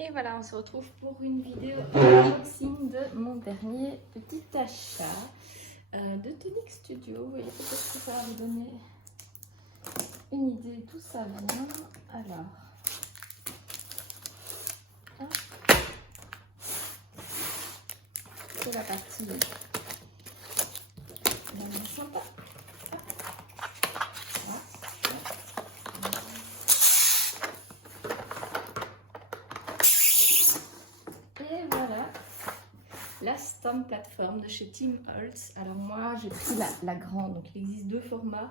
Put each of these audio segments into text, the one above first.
Et voilà, on se retrouve pour une vidéo unboxing de mon dernier petit achat de Tonic Studio. Vous voyez, peut-être que ça va vous donner une idée d'où ça vient. Alors, hop, c'est la partie vraiment sympa. Et voilà, la Stamp plateforme de chez Tim Holtz. Alors moi, j'ai pris la grande, donc il existe deux formats,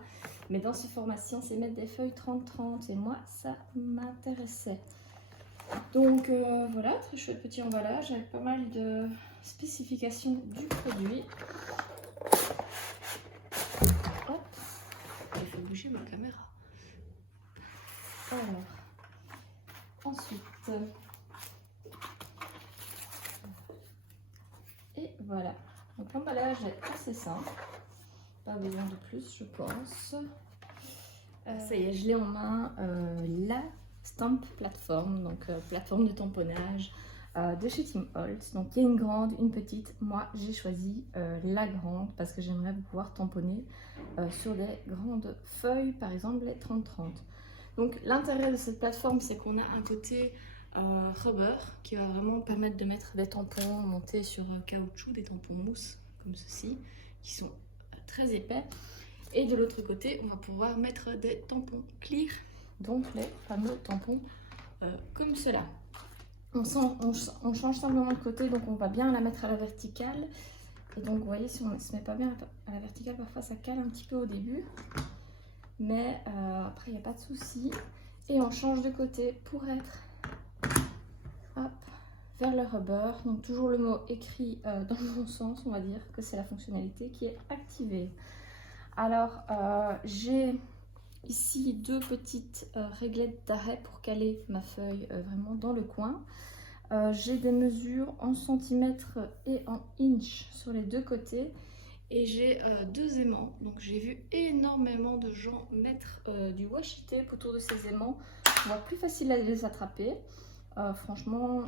mais dans ce format-ci, on sait mettre des feuilles 30-30, et moi, ça m'intéressait. Donc voilà, très chouette petit emballage avec pas mal de spécifications du produit. Hop, il faut bouger ma caméra. Alors, ensuite... Et voilà, donc l'emballage est assez simple, pas besoin de plus je pense. Ça y est, je l'ai en main, la Stamp plateforme, donc plateforme de tamponnage de chez Tim Holtz. Donc il y a une grande, une petite, moi j'ai choisi la grande parce que j'aimerais pouvoir tamponner sur des grandes feuilles, par exemple les 30-30. Donc l'intérêt de cette plateforme, c'est qu'on a un côté rubber qui va vraiment permettre de mettre des tampons montés sur caoutchouc, des tampons mousse comme ceci, qui sont très épais. Et de l'autre côté, on va pouvoir mettre des tampons clear, donc les fameux tampons comme cela. On change simplement de côté, donc on va bien la mettre à la verticale. Et donc vous voyez, si on ne se met pas bien à la verticale, parfois ça cale un petit peu au début. Mais après, il n'y a pas de souci. Et on change de côté pour être hop, vers le rubber. Donc toujours le mot écrit dans le bon sens, on va dire que c'est la fonctionnalité qui est activée. Alors, j'ai ici deux petites réglettes d'arrêt pour caler ma feuille vraiment dans le coin. J'ai des mesures en centimètres et en inches sur les deux côtés. Et j'ai deux aimants, donc j'ai vu énormément de gens mettre du washi tape autour de ces aimants pour voir plus facile à les attraper. Franchement,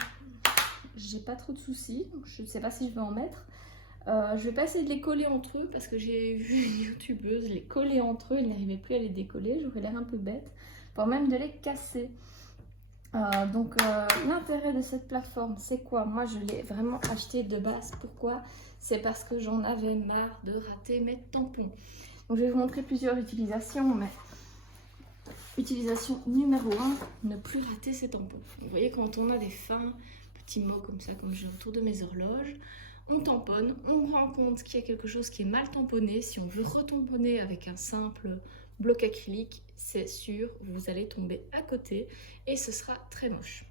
j'ai pas trop de soucis, donc je ne sais pas si je vais en mettre. Je vais pas essayer de les coller entre eux parce que j'ai vu une youtubeuse les coller entre eux, ils n'arrivaient plus à les décoller, j'aurais l'air un peu bête, voire même de les casser. Donc l'intérêt de cette plateforme, c'est quoi? Moi je l'ai vraiment acheté de base. Pourquoi? C'est parce que j'en avais marre de rater mes tampons. Donc je vais vous montrer plusieurs utilisations, mais utilisation numéro 1, ne plus rater ses tampons. Vous voyez, quand on a des fins petits mots comme ça, comme j'ai autour de mes horloges, on tamponne, on rend compte qu'il y a quelque chose qui est mal tamponné. Si on veut retamponner avec un simple bloc acrylique, c'est sûr, vous allez tomber à côté et ce sera très moche.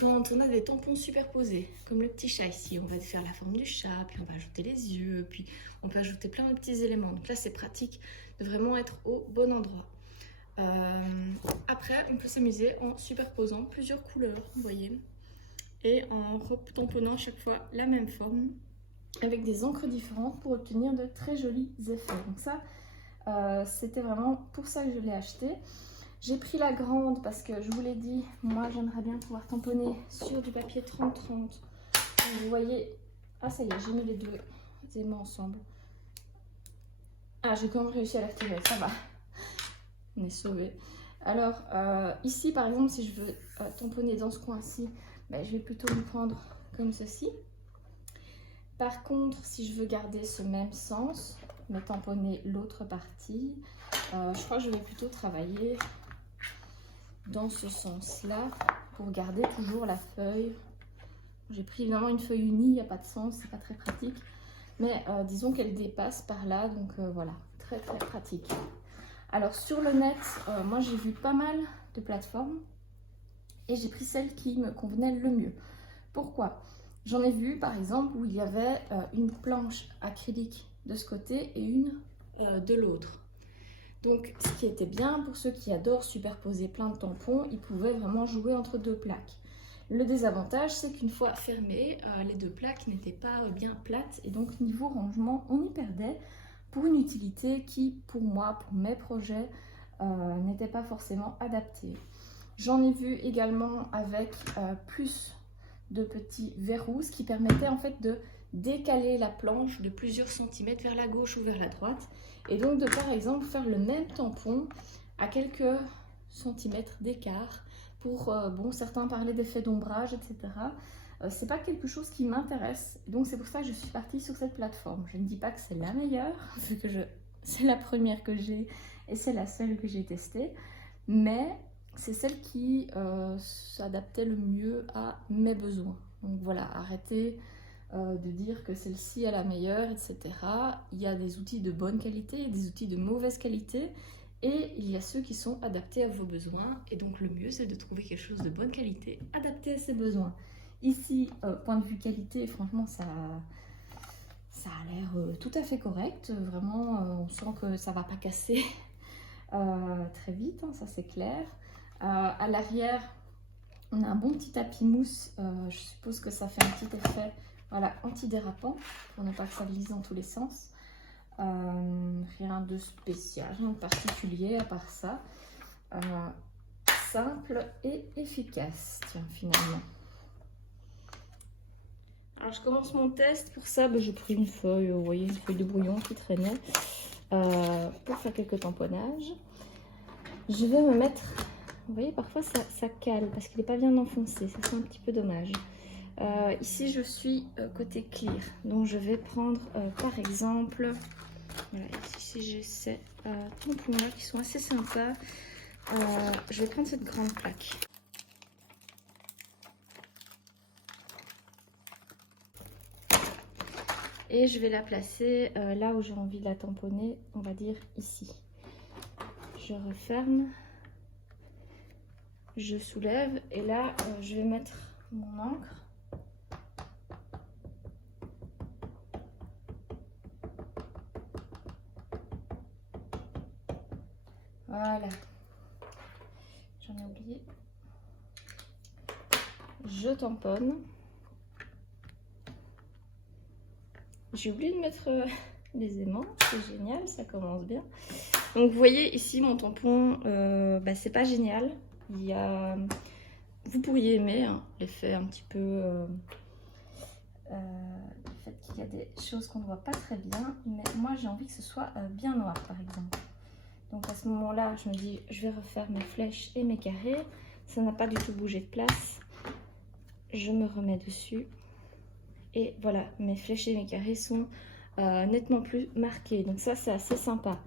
Quand on a des tampons superposés, comme le petit chat ici, on va faire la forme du chat, puis on va ajouter les yeux, puis on peut ajouter plein de petits éléments. Donc là, c'est pratique de vraiment être au bon endroit. Après, on peut s'amuser en superposant plusieurs couleurs, vous voyez, et en retamponnant chaque fois la même forme avec des encres différentes pour obtenir de très jolis effets. Donc ça, c'était vraiment pour ça que je l'ai acheté. J'ai pris la grande parce que je vous l'ai dit, moi j'aimerais bien pouvoir tamponner sur du papier 30-30. Vous voyez, ah ça y est, j'ai mis les deux aimants ensemble. Ah, j'ai quand même réussi à la retirer, ça va. On est sauvés. Alors ici par exemple, si je veux tamponner dans ce coin-ci, ben, je vais plutôt me prendre comme ceci. Par contre, si je veux garder ce même sens, mais tamponner l'autre partie, je crois que je vais plutôt travailler dans ce sens-là pour garder toujours la feuille. J'ai pris évidemment une feuille unie, il n'y a pas de sens, c'est pas très pratique. Mais disons qu'elle dépasse par là, donc voilà, très très pratique. Alors sur le net, moi j'ai vu pas mal de plateformes et j'ai pris celle qui me convenait le mieux. Pourquoi? J'en ai vu par exemple où il y avait une planche acrylique de ce côté et une de l'autre. Donc ce qui était bien pour ceux qui adorent superposer plein de tampons, ils pouvaient vraiment jouer entre deux plaques. Le désavantage, c'est qu'une fois fermées, les deux plaques n'étaient pas bien plates et donc niveau rangement, on y perdait pour une utilité qui, pour moi, pour mes projets, n'était pas forcément adaptée. J'en ai vu également avec plus de petits verrous, ce qui permettait en fait de décaler la planche de plusieurs centimètres vers la gauche ou vers la droite. Et donc de par exemple faire le même tampon à quelques centimètres d'écart pour, bon, certains parlaient d'effet d'ombrage, etc. C'est pas quelque chose qui m'intéresse, donc c'est pour ça que je suis partie sur cette plateforme. Je ne dis pas que c'est la meilleure, vu que c'est la première que j'ai et c'est la seule que j'ai testée, mais c'est celle qui s'adaptait le mieux à mes besoins. Donc voilà, arrêtez de dire que celle-ci est la meilleure, etc. Il y a des outils de bonne qualité et des outils de mauvaise qualité, et il y a ceux qui sont adaptés à vos besoins, et donc le mieux c'est de trouver quelque chose de bonne qualité, adapté à ses besoins. Ici, point de vue qualité, franchement ça a l'air tout à fait correct, vraiment on sent que ça va pas casser très vite, hein, ça c'est clair. À l'arrière, on a un bon petit tapis mousse, je suppose que ça fait un petit effet, voilà, antidérapant, pour ne pas que ça glisse dans tous les sens. Rien de spécial, rien de particulier à part ça. Simple et efficace, tiens, finalement. Alors je commence mon test. Pour ça, j'ai pris une feuille, vous voyez, une feuille de brouillon qui traînait pour faire quelques tamponnages. Je vais me mettre, vous voyez, parfois ça cale parce qu'il n'est pas bien enfoncé, ça c'est un petit peu dommage. Ici je suis côté clear, donc je vais prendre par exemple, voilà, ici j'ai ces tampons là qui sont assez sympas. Je vais prendre cette grande plaque. Et je vais la placer là où j'ai envie de la tamponner, on va dire ici. Je referme, je soulève et là je vais mettre mon encre. Voilà, j'en ai oublié. Je tamponne. J'ai oublié de mettre les aimants, c'est génial, ça commence bien. Donc vous voyez ici mon tampon, c'est pas génial. Il y a, vous pourriez aimer hein, l'effet un petit peu, le fait qu'il y a des choses qu'on ne voit pas très bien, mais moi j'ai envie que ce soit bien noir par exemple. Donc à ce moment-là, je me dis, je vais refaire mes flèches et mes carrés. Ça n'a pas du tout bougé de place. Je me remets dessus. Et voilà, mes flèches et mes carrés sont nettement plus marqués. Donc ça, c'est assez sympa.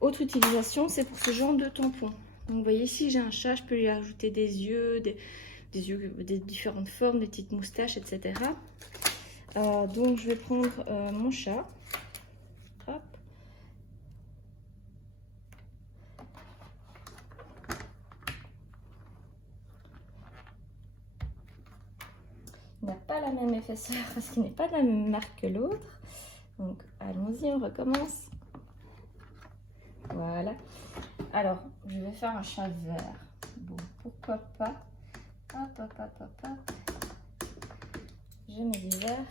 Autre utilisation, c'est pour ce genre de tampon. Donc vous voyez ici, j'ai un chat, je peux lui ajouter des yeux, des différentes formes, des petites moustaches, etc. Donc je vais prendre mon chat. Hop. Il n'a pas la même épaisseur parce qu'il n'est pas de la même marque que l'autre. Donc allons-y, on recommence. Voilà. Alors, je vais faire un chat vert. Bon, pourquoi pas. Hop, hop, hop, hop, hop. Je mets du vert.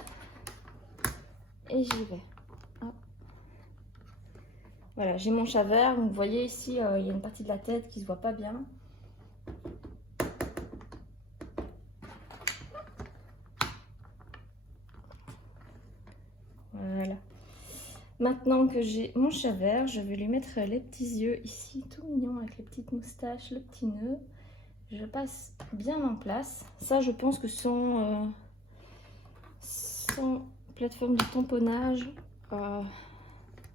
Et j'y vais. Hop. Voilà, j'ai mon chat vert. Donc, vous voyez ici, il y a une partie de la tête qui ne se voit pas bien. Voilà. Maintenant que j'ai mon chat vert, je vais lui mettre les petits yeux ici, tout mignon avec les petites moustaches, le petit nœud. Je passe bien en place. Ça, je pense que sans plateforme de tamponnage,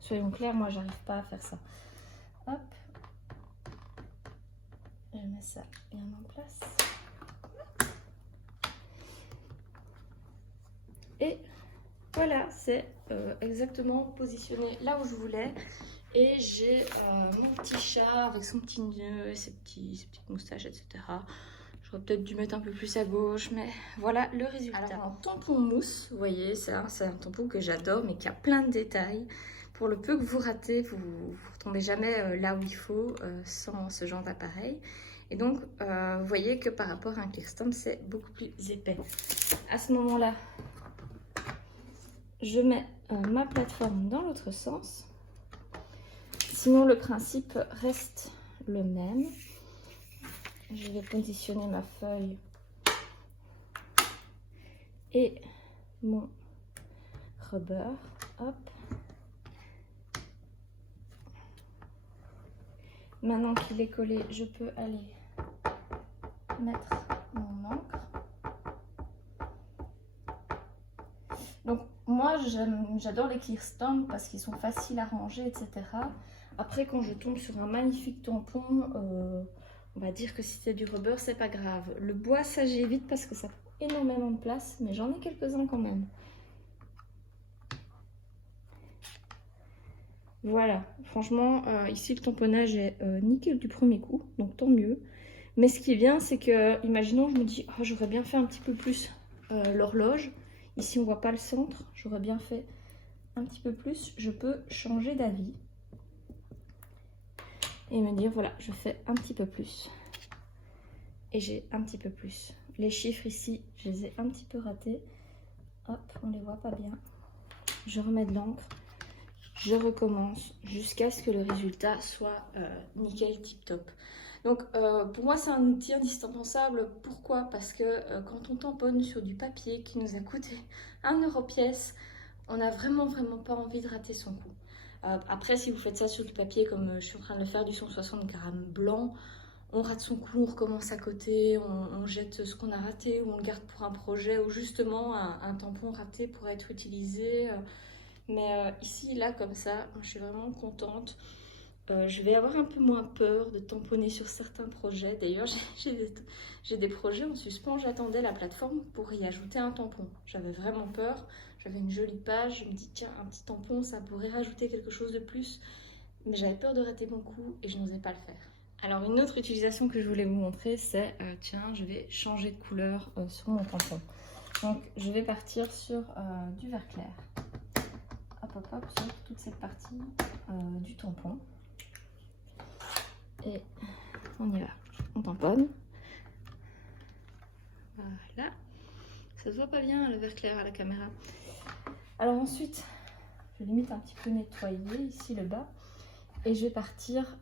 soyons clairs, moi, j'arrive pas à faire ça. Hop. Je mets ça bien en place. Et voilà, c'est exactement positionné là où je voulais. Et j'ai mon petit chat avec son petit nœud, ses petites moustaches, etc. J'aurais peut-être dû mettre un peu plus à gauche, mais voilà le résultat. Alors en tampon mousse, vous voyez, c'est un tampon que j'adore, mais qui a plein de détails. Pour le peu que vous ratez, vous ne retombez jamais là où il faut sans ce genre d'appareil. Et donc, vous voyez que par rapport à un clear stamp, c'est beaucoup plus épais. À ce moment-là, je mets ma plateforme dans l'autre sens. Sinon, le principe reste le même. je vais positionner ma feuille et mon rubber. Hop. Maintenant qu'il est collé, je peux aller mettre mon encre. Donc moi j'adore les clear stamps parce qu'ils sont faciles à ranger, etc. Après quand je tombe sur un magnifique tampon, on va dire que si c'est du rubber, c'est pas grave. Le bois, ça j'évite parce que ça prend énormément de place, mais j'en ai quelques-uns quand même. Voilà, franchement, ici le tamponnage est nickel du premier coup, donc tant mieux. Mais ce qui est bien, c'est que, imaginons, je me dis, oh, j'aurais bien fait un petit peu plus l'horloge. Ici, on voit pas le centre, j'aurais bien fait un petit peu plus. Je peux changer d'avis et me dire, voilà, je fais un petit peu plus. Et j'ai un petit peu plus. Les chiffres ici, je les ai un petit peu ratés. Hop, on les voit pas bien. Je remets de l'encre. Je recommence jusqu'à ce que le résultat soit nickel tip top. Donc pour moi c'est un outil indispensable. Pourquoi? Parce que quand on tamponne sur du papier qui nous a coûté 1 € pièce, on n'a vraiment pas envie de rater son coup. Après si vous faites ça sur du papier comme je suis en train de le faire, du 160 grammes blanc, on rate son coup, on recommence à côté, on jette ce qu'on a raté ou on le garde pour un projet ou justement un tampon raté pourrait être utilisé. Mais ici, là, comme ça, je suis vraiment contente. Je vais avoir un peu moins peur de tamponner sur certains projets. D'ailleurs, j'ai des projets en suspens. J'attendais la plateforme pour y ajouter un tampon. J'avais vraiment peur. J'avais une jolie page. Je me dis, tiens, un petit tampon, ça pourrait rajouter quelque chose de plus. Mais j'avais peur de rater mon coup et je n'osais pas le faire. Alors, une autre utilisation que je voulais vous montrer, c'est, tiens, je vais changer de couleur sur mon tampon. Donc, je vais partir sur du vert clair. Hop, sur toute cette partie du tampon. Et on y va. On tamponne. Voilà. Ça se voit pas bien le vert clair à la caméra. Alors ensuite, je vais limite un petit peu nettoyer ici le bas. Et je vais partir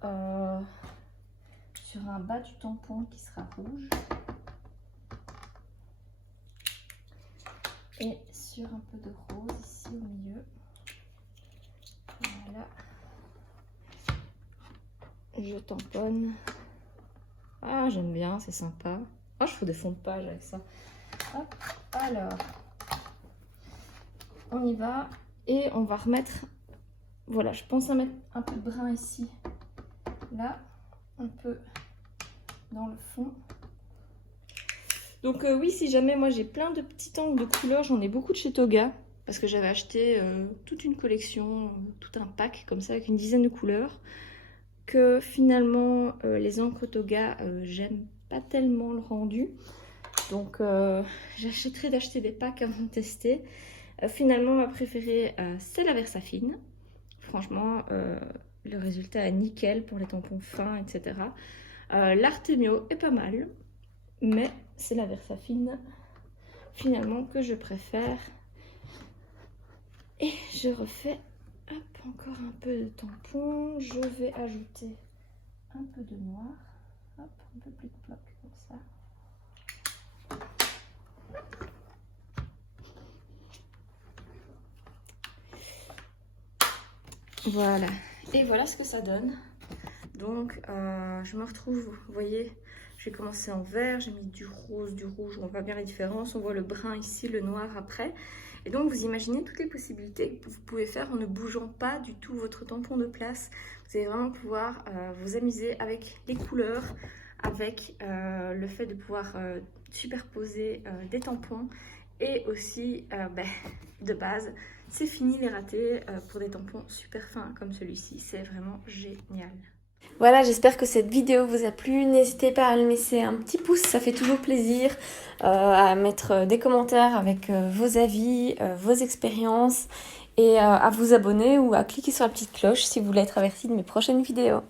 sur un bas du tampon qui sera rouge. Et sur un peu de rose ici au milieu. Voilà. Je tamponne. Ah, j'aime bien, c'est sympa. Oh, je fais des fonds de page avec ça. Hop, alors. On y va. Et on va remettre... Voilà, je pense à mettre un peu de brun ici. Là, un peu dans le fond. Donc oui, si jamais moi j'ai plein de petits angles de couleurs, j'en ai beaucoup de chez Toga. Parce que j'avais acheté toute une collection, tout un pack comme ça avec une dizaine de couleurs. Que finalement les encres Toga, j'aime pas tellement le rendu. Donc j'achèterai d'acheter des packs avant de tester. Finalement ma préférée c'est la Versafine. Franchement le résultat est nickel pour les tampons fins, etc. L'Artemio est pas mal. Mais c'est la Versafine finalement que je préfère. Et je refais hop, encore un peu de tampon. Je vais ajouter un peu de noir. Hop, un peu plus de bloc comme ça. Voilà. Et voilà ce que ça donne. Donc, je me retrouve, vous voyez, j'ai commencé en vert, j'ai mis du rose, du rouge, on voit bien la différence. On voit le brun ici, le noir après. Et donc, vous imaginez toutes les possibilités que vous pouvez faire en ne bougeant pas du tout votre tampon de place. Vous allez vraiment pouvoir vous amuser avec les couleurs, avec le fait de pouvoir superposer des tampons. Et aussi, de base, c'est fini les ratés pour des tampons super fins comme celui-ci. C'est vraiment génial. Voilà, j'espère que cette vidéo vous a plu. N'hésitez pas à me laisser un petit pouce, ça fait toujours plaisir. À mettre des commentaires avec vos avis, vos expériences. Et à vous abonner ou à cliquer sur la petite cloche si vous voulez être averti de mes prochaines vidéos.